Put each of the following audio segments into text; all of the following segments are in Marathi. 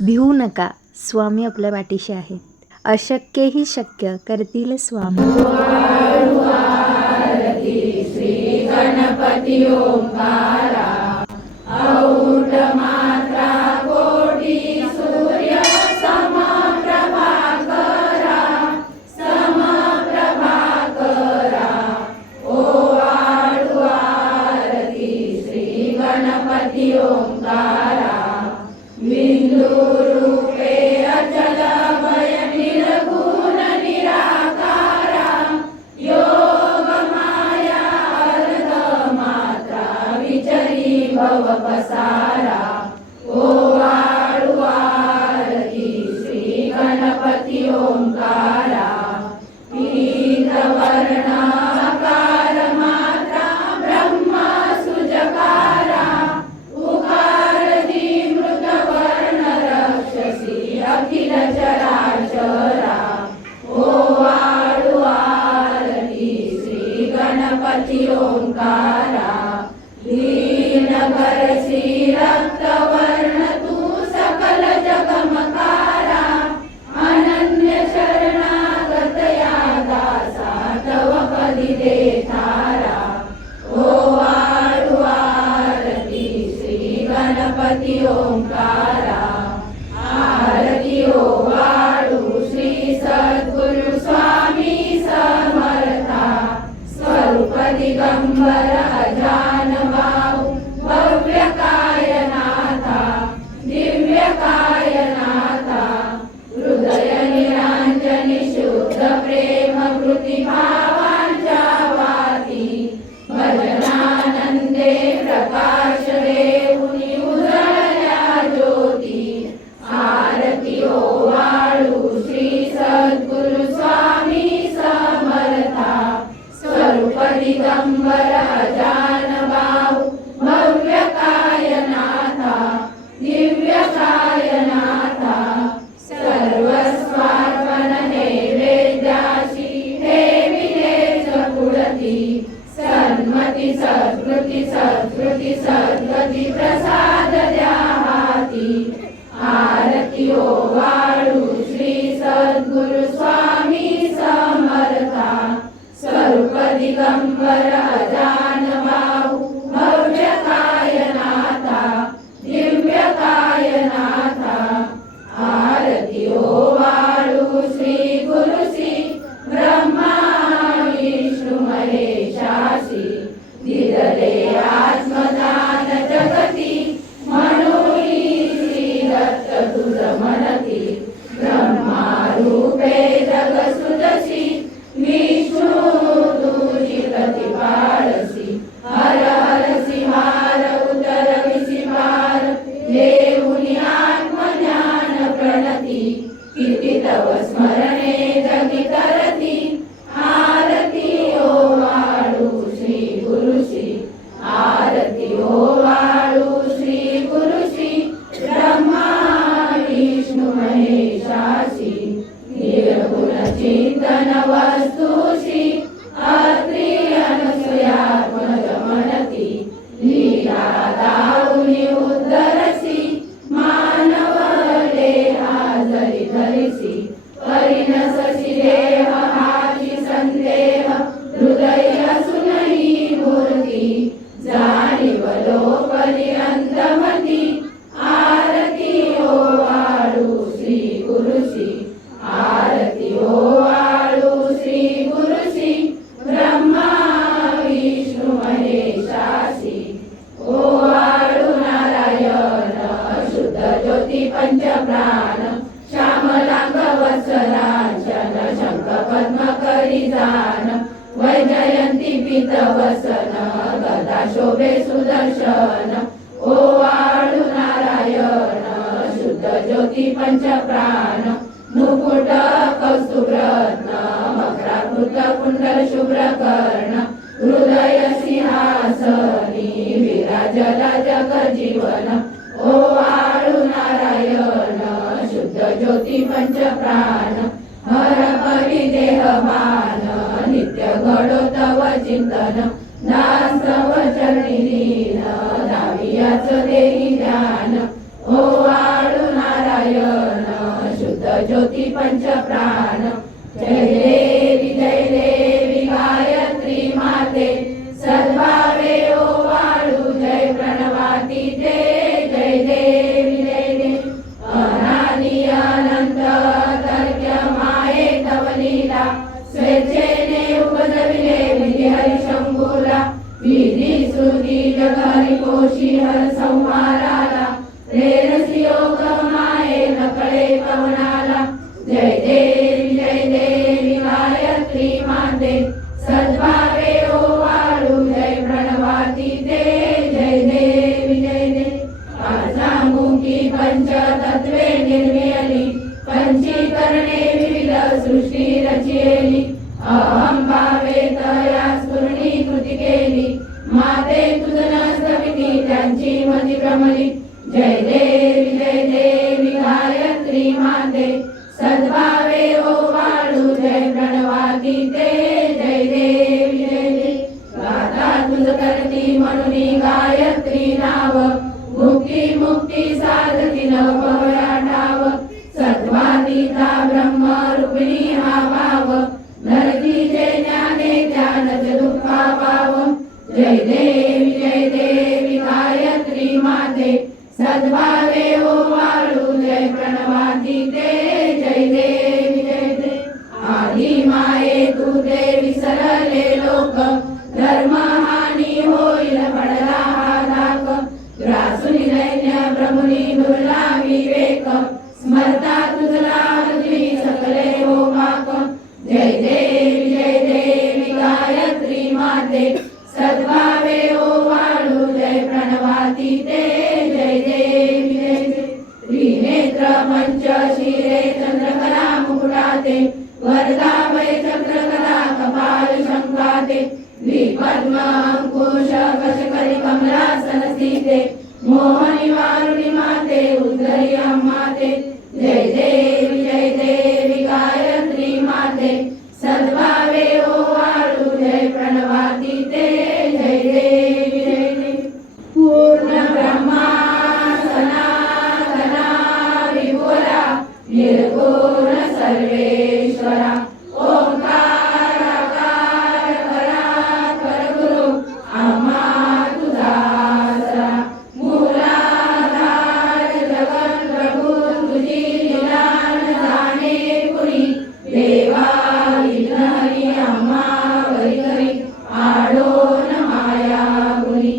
भिवू नका, स्वामी आपल्या पाठीशी आहेत. अशक्यही शक्य करतील स्वामी. श्री गणपती ओंकारा, औढ मात्रा कोटी सूर्य समप्रभाकरा, ओ आळू आरती श्री गणपती ओंकारा. बिंदू रूपे अचल भय निर्गुण निराकारा, योग माया अर्ध मात्रा विचरी भव पसारा. ओ आळू आरती श्री गणपती ओंकारा. पीत वर्ण आकार मात्रा ब्रह्म सुजकारा, उकार मृत वर्ण रक्षसी अखिल चराचरा. ओ आळू आरती श्री गणपती ओंकारा. दीन भरसी रक्तवर्ण तू सकल जगमकारा, अनन्य शरणागत या दासा तव पदी दे थारा. ओ आळू आरती श्री गणपती ओंकारा. आरती ओ आळू श्री सद्गुरु स्वामी समर्था, स्वरूप दिगंबर अजान बाहू भव्य कायनाथा, दिव्य कायनाथा. हृदय निरांजनी शुद्ध प्रेम कृती भावांच्या वाती, भजनानंदे प्रकाश देऊनी उजळल्या ज्योती. आरती ओ आळू श्री सद्गुरु स्वामी समर्था, स्वरूप दिगंबर अजान बाहू भव्य कायनाथा, दिव्य कायनाथा. सर्वस्वार्पण नैवेद्याशी ठेविलेच पुढती, सन्मती सत्कृती सत्कृती सद्गती प्रसाद द्या हाती. आरती ओ आळू श्री सद्गुरु स्वामी समर्था, स्वरूप दिगंबर अजान बाहू भव्य कायनाथा, दिव्य कायनाथा. आरती ओ आळू श्री गुरुसी ब्रह्मा विष्णू महेशासी, दिदले आत्मदान जगती, म्हणूनी श्री दत्त तुझ म्हणती. ब्रह्मा रूपे जग सुदशी, विष्णू तुझी प्रतिपाळसी. हर हरसी हार उतरविसी पार, देऊनी आत्मज्ञान प्रणती. किती तव स्मरणे जगी करती, आरती ओ आळू श्री गुरुशी. आरती ओ आळू श्री गुरुशी, ब्रह्मा विष्णू महेशासी. निर्गुण चिंतन वस्तुशी, अत्री अनुसयात्मज म्हणती. लीला दाऊनी उद्धरसी, मानव देहा जरी धरिसी. परिणससी देह हाची संदेह, हृदय असूनही मूर्ती. जाणीव लोपली अंतमती, आरती ओ आळू श्री गुरुशी. आरती ओ आळू श्री गुरुशी, ब्रह्मा विष्णू महेशासी. ओ आळू नारायण शुद्ध ज्योती पंचप्राण, श्यामलांग वत्सलांचन शंख पद्म करी जान. वैजयंती पीत वसन, गदा शोभे सुदर्शन. ओ आळू नारायण शुद्ध ज्योती पंचप्राण, मुकुट कौस्तुभरत्न मकराकृत कुंडल शुभ्र कर्ण. हृदय सिंहासनी विराजला जग जीवन. ओ आळू नारायण शुद्ध ज्योती पंचप्राण, हर परी देहमान नित्य घडो तव चिंतन. दास तव चरणी लीन, दावियाच देही ज्ञान. ओ आळू नारायण ज्योती पंच प्राण जय देवी गायत्री माते सद्भावे ओवाळू जय प्रणवाती ते जय देवी अनादि अनंत तर्क्य माये तव लीला स्वेच्छेने उपजविले विधी हरिशंभूला विधी श्रुती जग हरिकोशी हर संहाराला प्रेरसी योग माये नकळे पवनाला जय देवी गायत्री माते सद्भावे ओवाळू जय प्रणवाती ते जय देवी पाचामुखी पंचतत्वे निर्मियली पंचीकरणे विविध सृष्टी रचियली अहं भावे तया स्फुरणी कृती केली माते तुझ नसविती त्यांची मती भ्रमली जय देवी गायत्री माते सद्भावे ओवाळू जय प्रणवाती ते जय देवी गाता तुझ करती म्हणून गायत्री नाव मुक्ती साधती नव पवया ठाव सत्वातीता ब्रह्म रूपिणी हा भाव नरती जे ज्ञाने ज्ञानच दुःखा पाव जय देवी गायत्री माते सद्भावे ओवाळू जय प्रणवाती ते जय देवी आधी माये तू देवी सरले लोक धर्म हानी होईल पडला हा धाक ग्रासुनी दैन्य ब्रह्मणी दुर्ला विवेक स्मरता तुझला हृदय सकले हो पाक जय देवी गायत्री माते सद्भावे ओवाळू जय प्रणवाती ते जय देवी त्रिनेत्र पंचशिरे चंद्रकला मुकुटाते वरदाभय चक्रकला कपाल शंकाते द्विपद्म अंकुश कशकरी कमलासन सीते मोहनी वारुणी माते उद्धरी अम्माते जय देवी गायत्री माते सद्भावे ओवाळू जय प्रणवाती ते जय देवी पूर्ण ब्रह्मा सनातना विभुरा निर्गुण सर्वेश्वरा ओंकार परात्पर गुरु आम्हा तुझा आसरा मूलाधार जगन प्रभू तुझी लीला न जाणे कुणी देवा हरी आम्हा वरी आडोन माया गुणी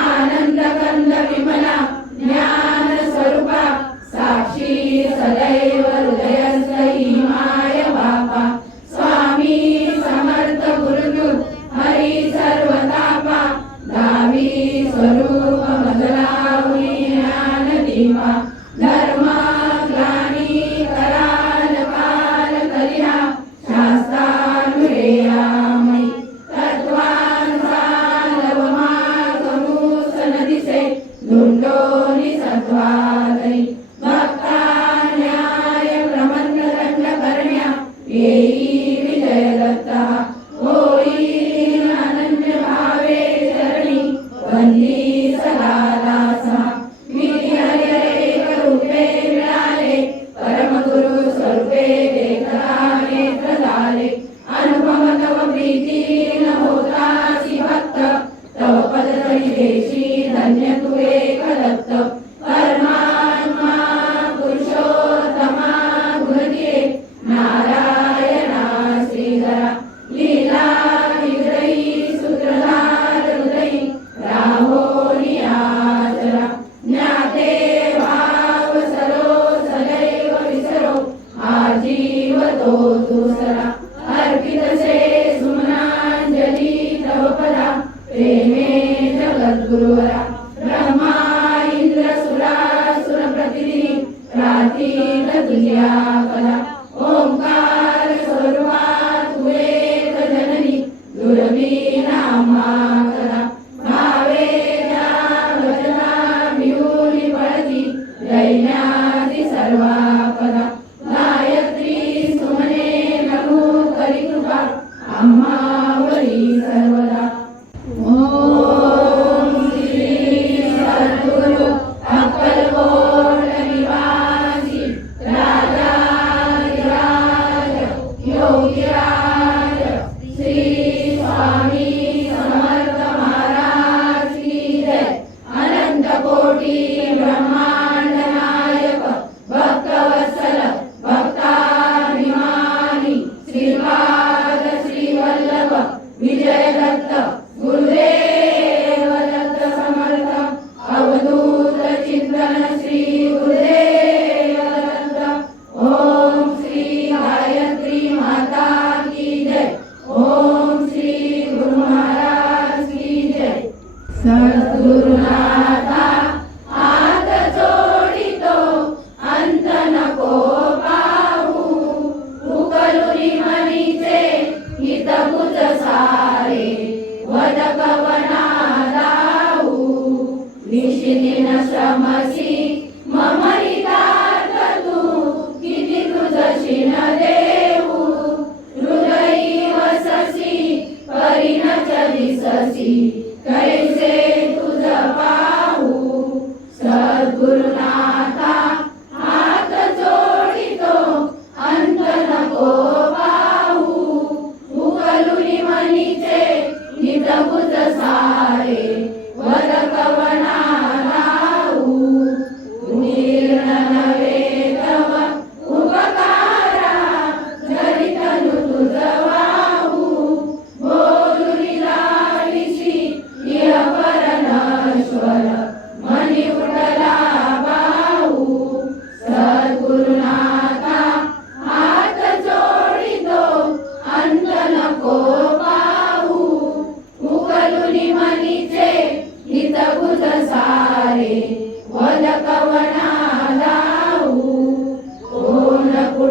आनंद कंद विमला ज्ञान स्वरूपा साक्षी सदैव हृदयस्थी माय बापा स्वामी समर्थ गुरुदूत हरी सर्वतापा दावी स्वरूप मजलावी ज्ञान दीपा धर्म ग्लानी कराल काल कलिहा शास्त्रानुरेयामयी तत्वांचा लवमागमूस नदिसे धुंडोनी सत्वादरी भक्ता न्याय प्रमंड दंड करण्या येई विजय दत्ता होई अनन्य भावे चरणी वंदी सदा दासा विधी हरी एक रूपे मिळाले परम गुरु स्वरूपे देखता नेत्र झाले अनुपम तव प्रीती न होतासी भक्त तव पद तरी देशी धन्य तू एक दत्त परमात्मा पुरुषोत्तमा गुणदिये नारायणा श्रीधरा लीला विग्रही सूत्रधार हृदयी राहोनी आचरा ज्ञाते भाव सरो सदैव विसरो हा जीव तो दुसरा अर्पितसे सुमनांजली तव पदा प्रेमे जगद्गुरुवरा ब्रह्मा इंद्र सुरासुर प्रतिदिनी प्रार्थीत तुझ्या कला ओंकार स्वरूपा तू एक जननी दुर्वी नामा कला भावे त्या वचना मिळून पळती दैन्यादी सर्वा पदा गायत्री सुमने नमो करी कृपा आम्हावरी सर्वदा ओम श्री सद्गुरु अक्कलकोट निवासी राजा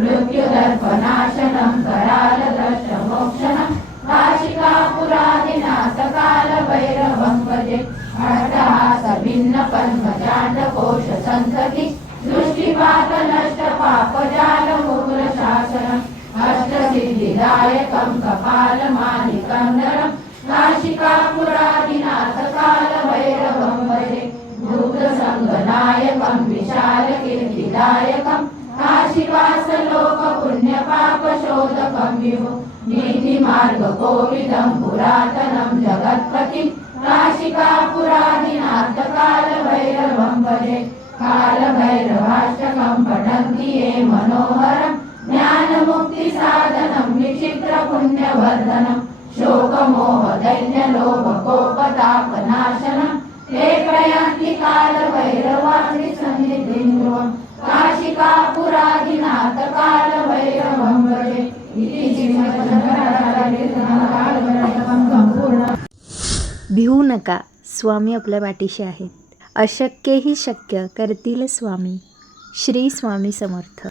मृत्युदर्पनाशनं करालदर्शमोक्षणं काशिकापुरादिनाथ कालभैरवं भजे अट्टहासभिन्नपद्मजाण्डकोशसन्तति दृष्टिपातनष्टपापजालमुग्रशासनम् अष्टसिद्धिदायकं कपालमालिकं नरं काशिकापुरादिनाथ कालभैरवं भजे भूतसङ्गनायकं विशालकीर्तिदायकं काशिवासलोकपुण्यपापशोधकं विभो नीतिमार्गकोविदं पुरातनं जगत्पतिं काशिकापुरादिनाथ कालभैरवं भजे कालभैरवाष्टकं पठन्ति ये मनोहरं ज्ञानमुक्तिसाधनं विचित्रपुण्यवर्धनं शोकमोहदैन्यलोभकोपतापनाशनं ते प्रयान्ति कालभैरवाग्निसन्निधिं ध्रुवं काशिकापुरादिनाथ कालभैरवं भजे इति श्रीमद् भिवू नका, स्वामी आपल्या पाठीशी आहेत. अशक्यही शक्य करतील स्वामी. श्री स्वामी समर्थ.